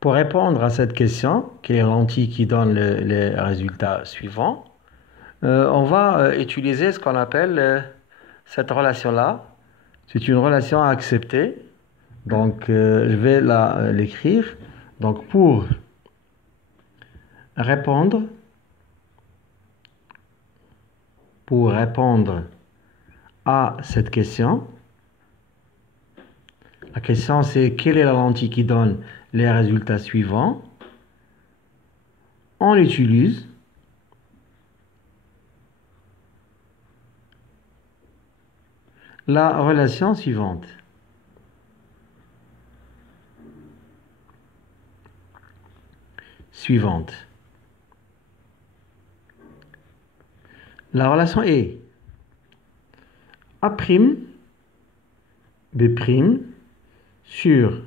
Pour répondre à cette question, quelle est la lentille qui donne les résultats suivants, on va utiliser ce qu'on appelle cette relation-là. C'est une relation à accepter. Donc, je vais l'écrire. Donc, répondre, pour répondre à cette question, la question c'est quelle est la lentille qui donne les résultats suivants. On utilise la relation suivante. La relation est A', B' sur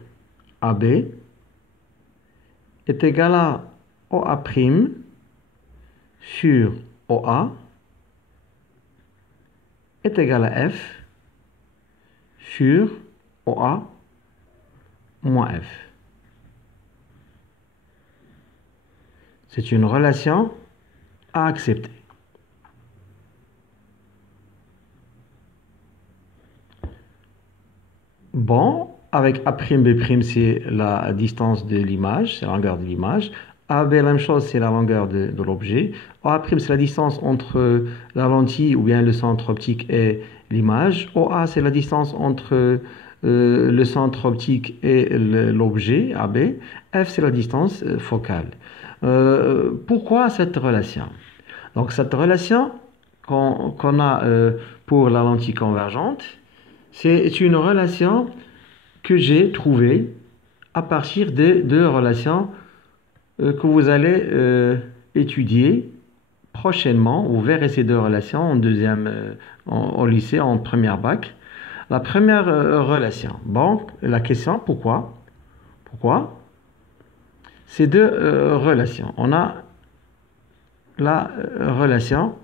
AB est égal à OA' sur OA est égal à F sur OA moins F. C'est une relation à accepter. Bon, avec A', B', c'est la distance de l'image, c'est la longueur de l'image. AB, la même chose, c'est la longueur de l'objet. OA', c'est la distance entre la lentille ou bien le centre optique et l'image. OA, c'est la distance entre le centre optique et l'objet, AB. F, c'est la distance focale. Pourquoi cette relation? Donc, cette relation qu'on a pour la lentille convergente, c'est une relation que j'ai trouvée à partir des deux relations que vous allez étudier prochainement. Vous verrez ces deux relations au lycée, en première bac. La première relation. Bon, la question, pourquoi? Pourquoi? Ces deux relations. On a la relation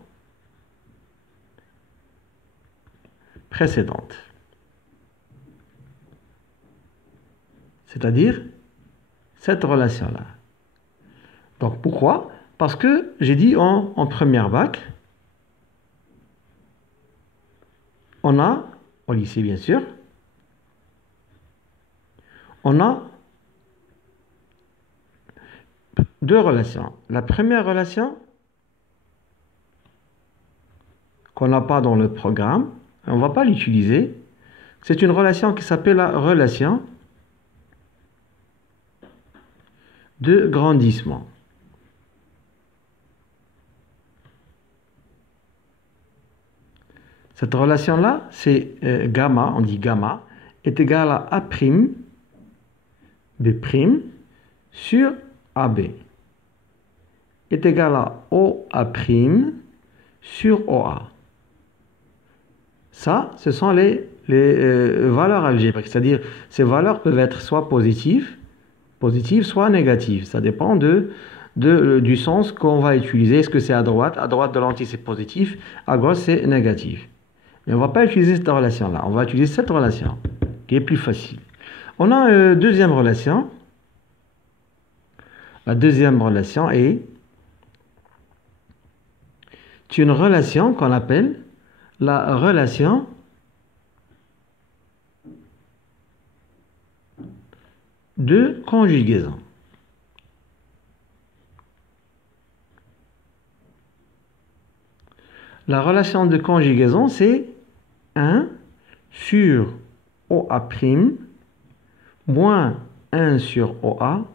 précédente. C'est-à-dire cette relation-là. Donc pourquoi? Parce que j'ai dit en première bac, on a, au lycée bien sûr, on a deux relations. La première relation, qu'on n'a pas dans le programme, on ne va pas l'utiliser, c'est une relation qui s'appelle la relation de grandissement. Cette relation-là, c'est gamma, on dit gamma, est égal à A', B' sur AB. Est égal à OA' sur OA. Ça, ce sont les valeurs algébriques. C'est-à-dire, ces valeurs peuvent être soit positives, soit négatives. Ça dépend du sens qu'on va utiliser. Est-ce que c'est à droite? À droite de l'entier, c'est positif. À gauche, c'est négatif. Mais on ne va pas utiliser cette relation-là. On va utiliser cette relation, qui est plus facile. On a une deuxième relation. La deuxième relation est une relation qu'on appelle la relation de conjugaison. La relation de conjugaison, c'est 1 sur OA' moins 1 sur OA,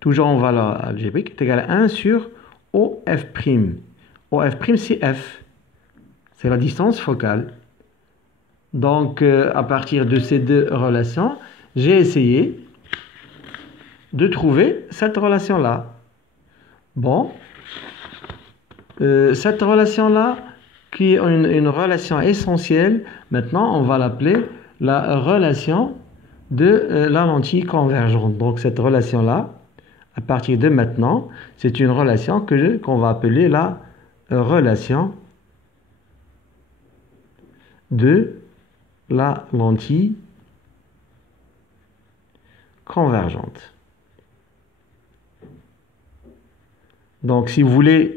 toujours en valeur algébrique, est égal à 1 sur OF'. OF', c'est F. C'est la distance focale. Donc, à partir de ces deux relations, j'ai essayé de trouver cette relation-là. Bon, cette relation-là, qui est une relation essentielle, maintenant, on va l'appeler la relation de la lentille convergente. Donc, cette relation-là, à partir de maintenant, c'est une relation qu'on va appeler la relation de la lentille convergente. Donc, si vous voulez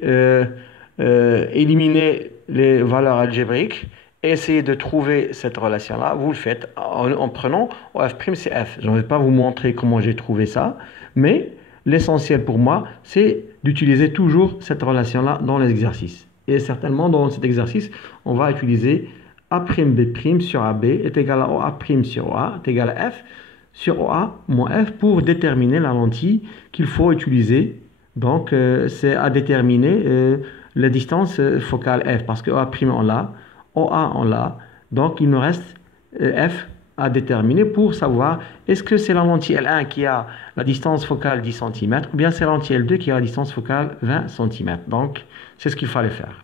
éliminer les valeurs algébriques, essayez de trouver cette relation-là. Vous le faites en prenant OF' c'est F. Je ne vais pas vous montrer comment j'ai trouvé ça, mais l'essentiel pour moi, c'est d'utiliser toujours cette relation-là dans les exercices. Et certainement, dans cet exercice, on va utiliser A'B' sur AB est égal à OA' sur OA est égal à F sur OA moins F pour déterminer la lentille qu'il faut utiliser. Donc, c'est à déterminer la distance focale F, parce que OA' on l'a, OA on l'a, donc il nous reste F à déterminer pour savoir est-ce que c'est la lentille L1 qui a la distance focale 10 cm ou bien c'est la lentille L2 qui a la distance focale 20 cm. Donc, c'est ce qu'il fallait faire.